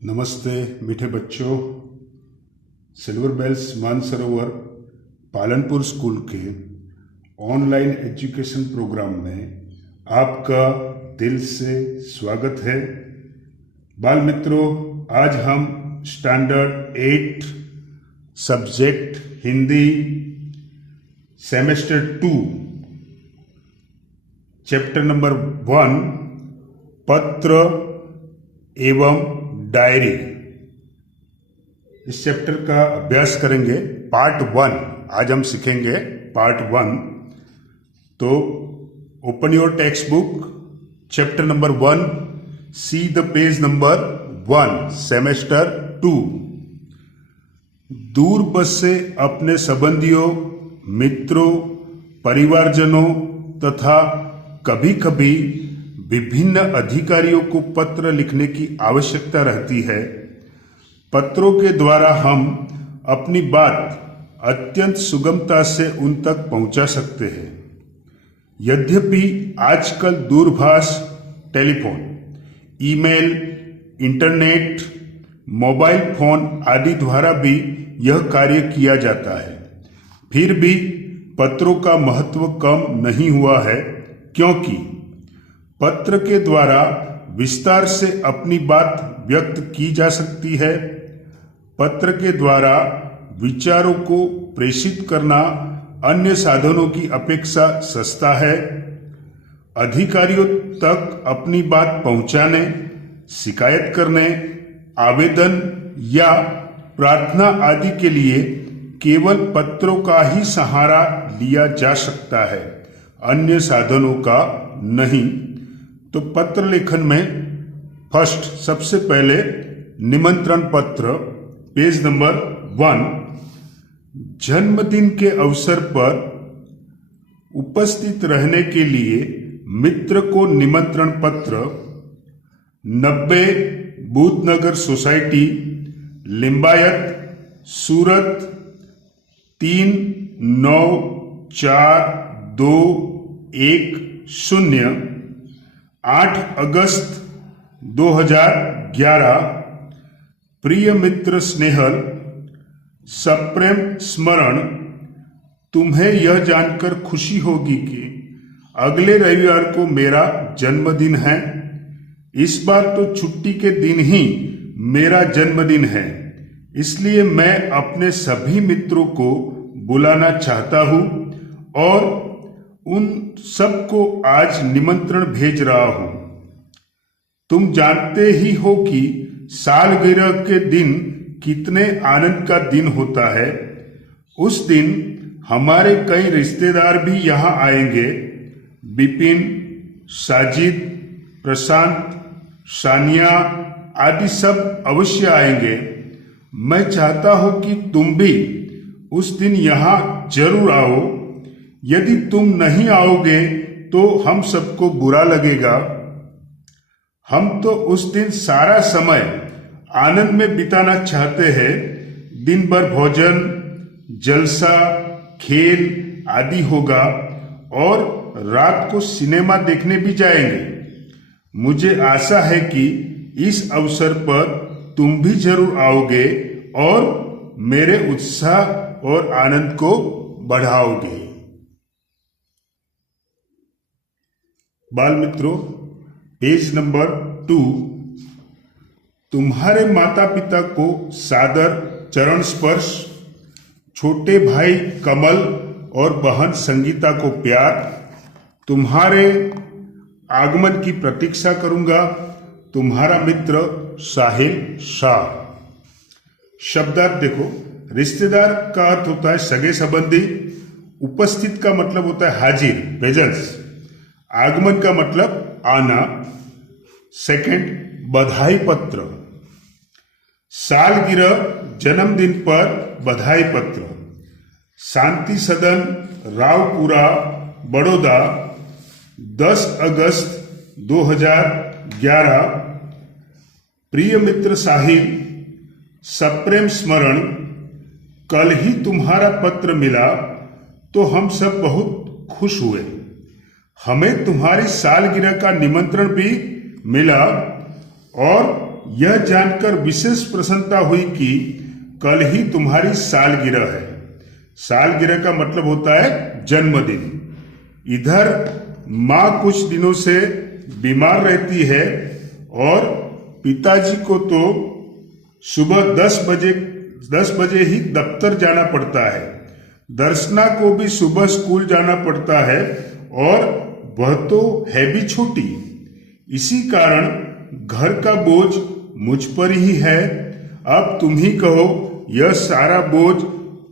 नमस्ते मीठे बच्चों। Silver bells Mansarovar Palanpur school के ऑनलाइन एजुकेशन प्रोग्राम में आपका दिल से स्वागत है। बाल मित्रों, आज हम standard 8 subject Hindi semester 2 chapter number 1 पत्र एवं डायरी, इस चैप्टर का अभ्यास करेंगे। पार्ट 1 आज हम सीखेंगे पार्ट 1। तो open your text book, chapter number 1, see the page number 1, semester 2। दूर बसे अपने संबंधियों, मित्रों, परिवारजनों तथा कभी कभी विभिन्न अधिकारियों को पत्र लिखने की आवश्यकता रहती है। पत्रों के द्वारा हम अपनी बात अत्यंत सुगमता से उन तक पहुंचा सकते हैं। यद्यपि आजकल दूरभाष, telephone, email, internet, mobile phone आदि द्वारा भी यह कार्य किया जाता है, फिर भी पत्रों का महत्व कम नहीं हुआ है, क्योंकि पत्र के द्वारा विस्तार से अपनी बात व्यक्त की जा सकती है। पत्र के द्वारा विचारों को प्रेषित करना अन्य साधनों की अपेक्षा सस्ता है। अधिकारियों तक अपनी बात पहुंचाने, शिकायत करने, आवेदन या प्रार्थना आदि के लिए केवल पत्रों का ही सहारा लिया जा सकता है, अन्य साधनों का नहीं। तो पत्र लेखन में फर्स्ट सबसे पहले निमंत्रण पत्र, पेज नंबर 1। जन्मदिन के अवसर पर उपस्थित रहने के लिए मित्र को निमंत्रण पत्र 90 बूथनगर सोसाइटी, लिंबायत, सूरत 39421 8 अगस्त 2011। प्रिय मित्र स्नेहल, सप्रेम स्मरण। तुम्हें यह जानकर खुशी होगी कि अगले रविवार को मेरा जन्मदिन है। इस बार तो छुट्टी के दिन ही मेरा जन्मदिन है, इसलिए मैं अपने सभी मित्रों को बुलाना चाहता हूं और उन सबको आज निमंत्रण भेज रहा हूं। तुम जानते ही हो कि सालगिरह के दिन कितने आनंद का दिन होता है। उस दिन हमारे कई रिश्तेदार भी यहां आएंगे। विपिन, साजिद, प्रशांत, सानिया आदि सब अवश्य आएंगे। मैं चाहता हूं कि तुम भी उस दिन यहां जरूर आओ। यदि तुम नहीं आओगे तो हम सबको बुरा लगेगा। हम तो उस दिन सारा समय आनंद में बिताना चाहते हैं। दिन भर भोजन, जलसा, खेल आदि होगा और रात को सिनेमा देखने भी जाएंगे। मुझे आशा है कि इस अवसर पर तुम भी जरूर आओगे और मेरे उत्साह और आनंद को बढ़ाओगे। बाल मित्रों, पेज नंबर 2। तुम्हारे माता पिता को सादर चरण स्पर्श। छोटे भाई कमल और बहन संगीता को प्यार। तुम्हारे आगमन की प्रतीक्षा करूंगा। तुम्हारा मित्र साहिल शाह। शब्दार्थ देखो। रिश्तेदार का अर्थ होता है सगे संबंधी। उपस्थित का मतलब होता है हाजिर, प्रेजेंस। आगमन का मतलब आना। सेकंड, बधाई पत्र। सालगिरह, जन्मदिन पर बधाई पत्र। शांति सदन, रावपुरा, बड़ौदा, 10 अगस्त 2011। प्रिय मित्र साहिल, सप्रेम स्मरण। कल ही तुम्हारा पत्र मिला तो हम सब बहुत खुश हुए। हमें तुम्हारी सालगिरह का निमंत्रण भी मिला और यह जानकर विशेष प्रसन्नता हुई कि कल ही तुम्हारी सालगिरह है। सालगिरह का मतलब होता है जन्मदिन। इधर माँ कुछ दिनों से बीमार रहती है और पिताजी को तो सुबह 10 बजे ही दफ्तर जाना पड़ता है। दर्शना को भी सुबह स्कूल जाना पड़ता है और वह तो है भी छोटी। इसी कारण घर का बोझ मुझ पर ही है। अब तुम ही कहो, यह सारा बोझ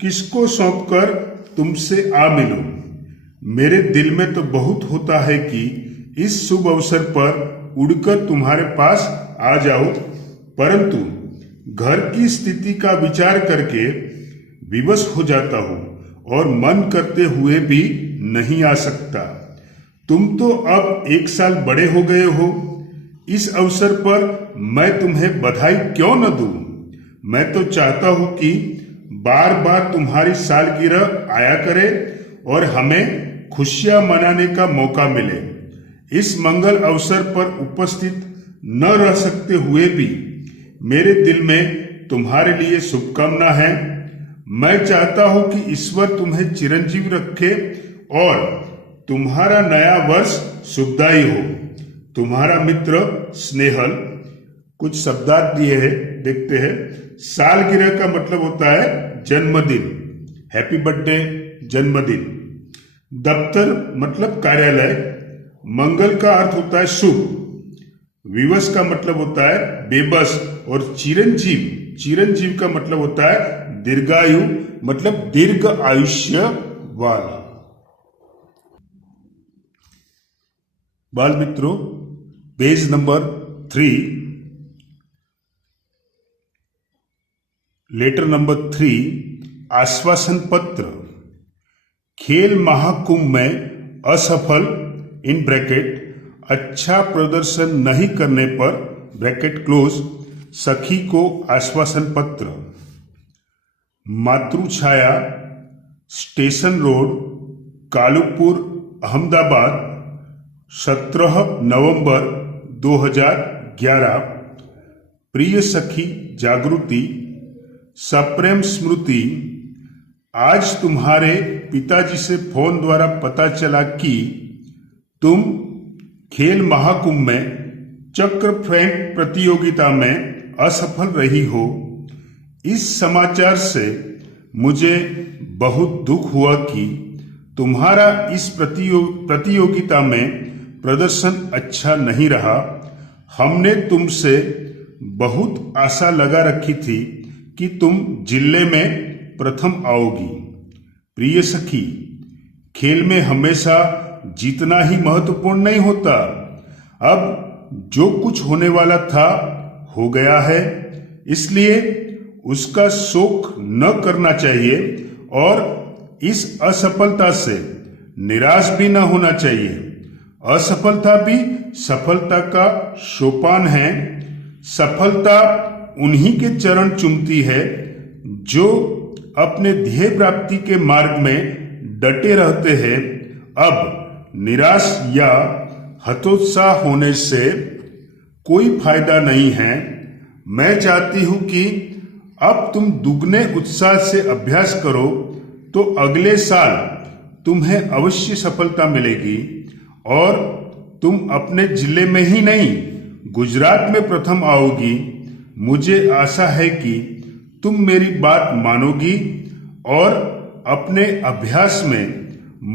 किसको सौंपकर तुमसे आ मिलूं। मेरे दिल में तो बहुत होता है कि इस शुभ अवसर पर उड़कर तुम्हारे पास आ जाऊं, परंतु घर की स्थिति का विचार करके विवश हो जाता हूं और मन करते हुए भी नहीं आ सकता। तुम तो अब 1 साल बड़े हो गए हो। इस अवसर पर मैं तुम्हें बधाई क्यों न दूं। मैं तो चाहता हूं कि बार बार तुम्हारी सालगिरह आया करे और हमें खुशियां मनाने का मौका मिले। इस मंगल अवसर पर उपस्थित न रह सकते हुए भी मेरे दिल में तुम्हारे लिए शुभकामना है। मैं चाहता हूं कि ईश्वर तुम्हें चिरंजीव रखे और तुम्हारा नया वर्ष शुभदायी हो। तुम्हारा मित्र स्नेहल। कुछ शब्दार्थ दिए हैं, देखते हैं। सालगिरह का मतलब होता है जन्मदिन, हैप्पी बर्थडे, जन्मदिन। दफ्तर मतलब कार्यालय। मंगल का अर्थ होता है शुभ। विवश का मतलब होता है बेबस। और चिरंजीव का मतलब होता है दीर्घायु, मतलब दीर्घ आयुष्य वाला। बाल मित्रों, पेज नंबर 3, लेटर नंबर 3, आश्वासन पत्र। खेल महाकुंभ में असफल इन ब्रैकेट अच्छा प्रदर्शन नहीं करने पर ब्रैकेट क्लोज सखी को आश्वासन पत्र। मातृछाया, स्टेशन रोड, कालूपुर, अहमदाबाद, 17 नवंबर 2011। प्रिय सखी जागृति, सप्रेम स्मृति, आज तुम्हारे पिताजी से फोन द्वारा पता चला कि तुम खेल महाकुंभ में चक्र फेंक प्रतियोगिता में असफल रही हो। इस समाचार से मुझे बहुत दुख हुआ कि तुम्हारा इस प्रतियोगिता में प्रदर्शन अच्छा नहीं रहा। हमने तुमसे बहुत आशा लगा रखी थी कि तुम जिले में प्रथम आओगी। प्रिय सखी, खेल में हमेशा जीतना ही महत्वपूर्ण नहीं होता। अब जो कुछ होने वाला था हो गया है, इसलिए उसका शोक न करना चाहिए और इस असफलता से निराश भी न होना चाहिए। असफलता भी सफलता का सोपान है। सफलता उन्हीं के चरण चूमती है जो अपने ध्येय प्राप्ति के मार्ग में डटे रहते हैं। अब निराश या हतोत्साह होने से कोई फायदा नहीं है। मैं चाहती हूं कि अब तुम दुगने उत्साह से अभ्यास करो तो अगले साल तुम्हें अवश्य सफलता मिलेगी और तुम अपने जिले में ही नहीं गुजरात में प्रथम आओगी। मुझे आशा है कि तुम मेरी बात मानोगी और अपने अभ्यास में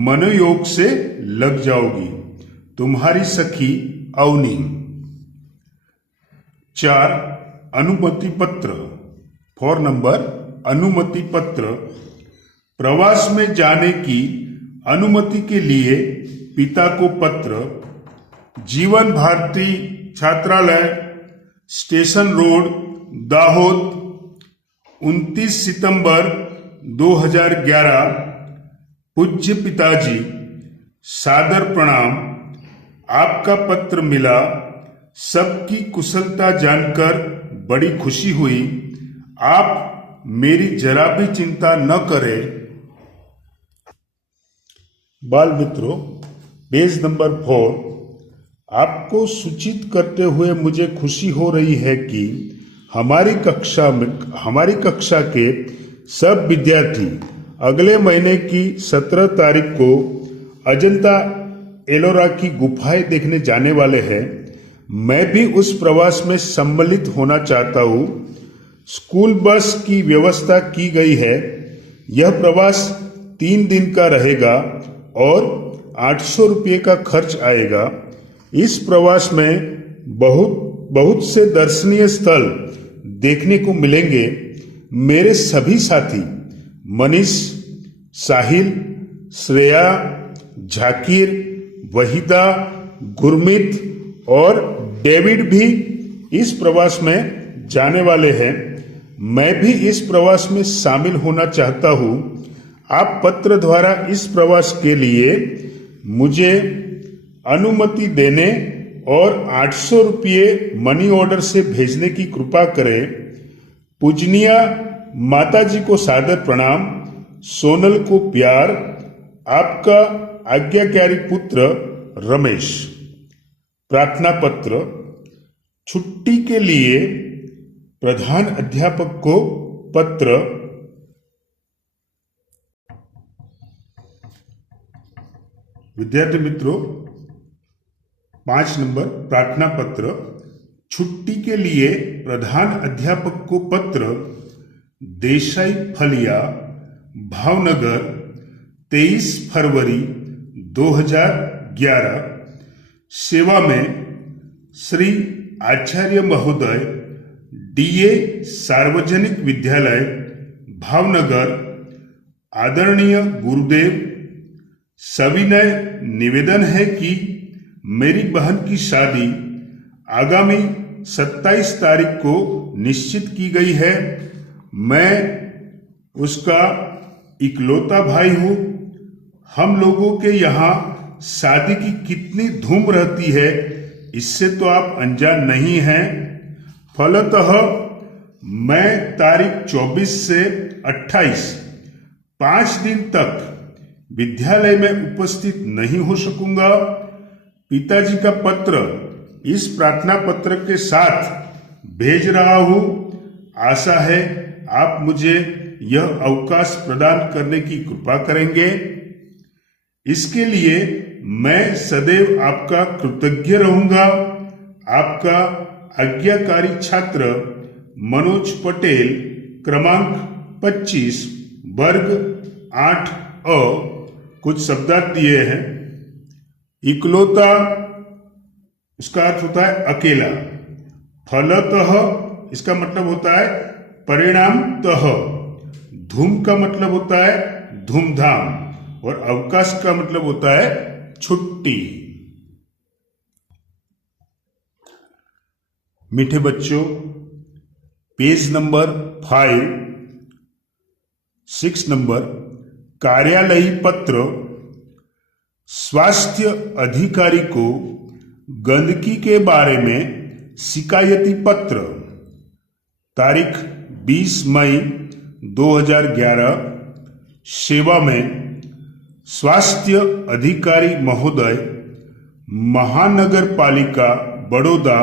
मनोयोग से लग जाओगी। तुम्हारी सखी अवनी। 4, अनुमति पत्र। 4 नंबर, अनुमति पत्र। प्रवास में जाने की अनुमति के लिए पिता को पत्र। जीवन भारती छात्रालय, स्टेशन रोड, दाहोद, 29 सितंबर 2011। पूज्य पिताजी, सादर प्रणाम। आपका पत्र मिला, सबकी कुशलता जानकर बड़ी खुशी हुई। आप मेरी जरा भी चिंता न करें। बाल मित्रों, पेज नंबर 4, आपको सूचित करते हुए मुझे खुशी हो रही है कि हमारी कक्षा के सब विद्यार्थी अगले महीने की 17 तारीख को अजंता एलोरा की गुफाएं देखने जाने वाले हैं। मैं भी उस प्रवास में सम्मिलित होना चाहता हूँ। स्कूल बस की व्यवस्था की गई है। यह प्रवास 3 दिन का रहेगा और 800 रुपये का खर्च आएगा। इस प्रवास में बहुत से दर्शनीय स्थल देखने को मिलेंगे। मेरे सभी साथी मनीष, साहिल, श्रेया, झाकिर, वहीदा, गुरमीत और डेविड भी इस प्रवास में जाने वाले हैं। मैं भी इस प्रवास में शामिल होना चाहता हूँ। आप पत्र द्वारा इस प्रवास के लिए मुझे अनुमति देने और 800 रुपये मनी ऑर्डर से भेजने की कृपा करें। पूजनीय माताजी को सादर प्रणाम। सोनल को प्यार। आपका आज्ञाकारी पुत्र रमेश। प्रार्थना पत्र। छुट्टी के लिए प्रधान अध्यापक को पत्र। विद्यार्थी मित्रों, 5 नंबर प्रार्थना पत्र। छुट्टी के लिए प्रधान अध्यापक को पत्र। देसाई फलिया, भावनगर, 23 फरवरी 2011। सेवा में श्री आचार्य महोदय, डीए सार्वजनिक विद्यालय भावनगर। आदरणीय गुरुदेव, सविनय निवेदन है कि मेरी बहन की शादी आगामी 27 तारीख को निश्चित की गई है। मैं उसका इकलौता भाई हूँ। हम लोगों के यहाँ शादी की कितनी धूम रहती है, इससे तो आप अनजान नहीं हैं। फलतः मैं तारीख 24 से 28 5 दिन तक विद्यालय में उपस्थित नहीं हो सकूंगा। पिताजी का पत्र इस प्रार्थना पत्र के साथ भेज रहा हूं। आशा है आप मुझे यह अवकाश प्रदान करने की कृपा करेंगे। इसके लिए मैं सदैव आपका कृतज्ञ रहूंगा। आपका आज्ञाकारी छात्र मनोज पटेल, क्रमांक 25, वर्ग 8अ। कुछ शब्दार्थ दिए हैं। इकलौता, इसका अर्थ होता है अकेला। फलतः, इसका मतलब होता है परिणामतः। धूम का मतलब होता है धूमधाम और अवकाश का मतलब होता है छुट्टी। मीठे बच्चों, पेज नंबर 5, 6 नंबर कार्यालयी पत्र। स्वास्थ्य अधिकारी को गंदगी के बारे में शिकायती पत्र। तारीख 20 मई 2011। सेवा में स्वास्थ्य अधिकारी महोदय, महानगर पालिका बड़ौदा।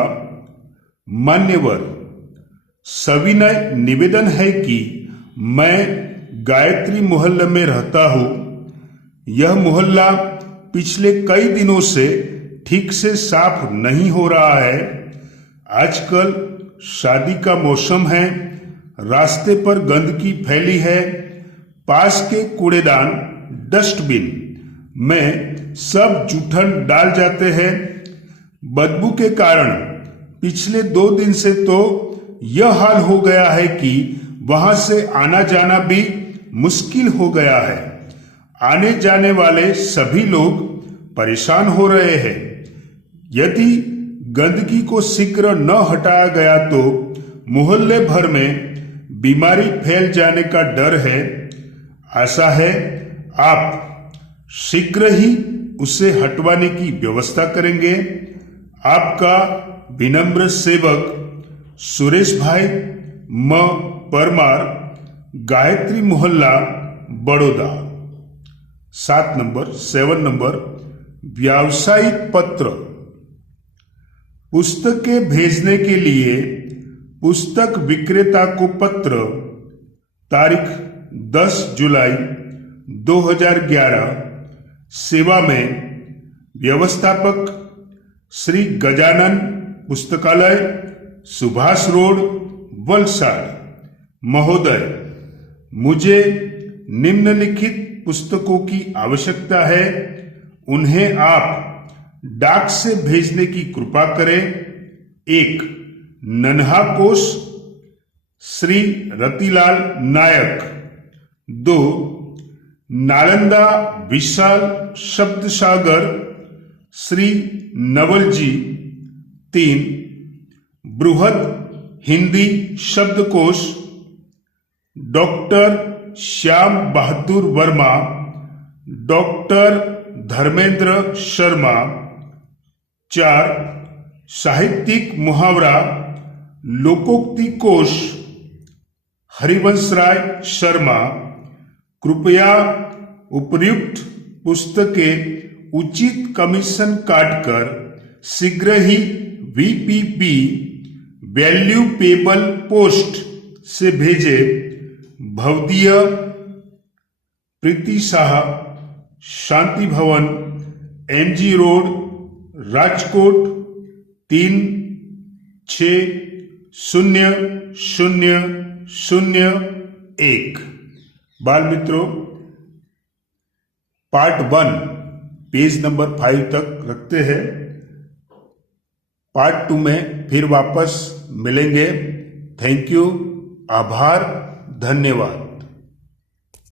मान्यवर, सविनय निवेदन है कि मैं गायत्री मोहल्ले में रहता हूँ। यह मोहल्ला पिछले कई दिनों से ठीक से साफ नहीं हो रहा है। आजकल शादी का मौसम है। रास्ते पर गंदगी फैली है। पास के कूड़ेदान, डस्टबिन में सब जूठन डाल जाते हैं। बदबू के कारण पिछले 2 दिन से तो यह हाल हो गया है कि वहां से आना जाना भी मुश्किल हो गया है। आने जाने वाले सभी लोग परेशान हो रहे हैं। यदि गंदगी को शीघ्र न हटाया गया तो मोहल्ले भर में बीमारी फैल जाने का डर है। आशा है आप शीघ्र ही उसे हटवाने की व्यवस्था करेंगे। आपका विनम्र सेवक सुरेश भाई म परमार, गायत्री मोहल्ला बड़ौदा। 7 नंबर व्यावसायिक पत्र। पुस्तकें भेजने के लिए पुस्तक विक्रेता को पत्र, तारीख 10 जुलाई 2011, सेवा में व्यवस्थापक श्री गजानन पुस्तकालय, सुभाष रोड, वलसाड। महोदय, मुझे निम्नलिखित पुस्तकों की आवश्यकता है। उन्हें आप डाक से भेजने की कृपा करें। 1. नन्हा कोश श्री रतिलाल नायक। 2. नालंदा विशाल शब्द सागर श्री नवल जी। 3. बृहद हिंदी शब्दकोश डॉक्टर श्याम बहादुर वर्मा, डॉक्टर धर्मेंद्र शर्मा। 4. साहित्यिक मुहावरा लोकोक्ति कोश हरिवंश राय शर्मा। कृपया उपर्युक्त पुस्तकें उचित कमीशन काटकर शीघ्र ही VPP वैल्यू पेबल पोस्ट से भेजे। भवदीय प्रीति शाह, शांति भवन, MG रोड, राजकोट 360001। बाल मित्रों, पार्ट 1 पेज नंबर 5 तक रखते हैं। पार्ट 2 में फिर वापस मिलेंगे। थैंक यू, आभार, धन्यवाद।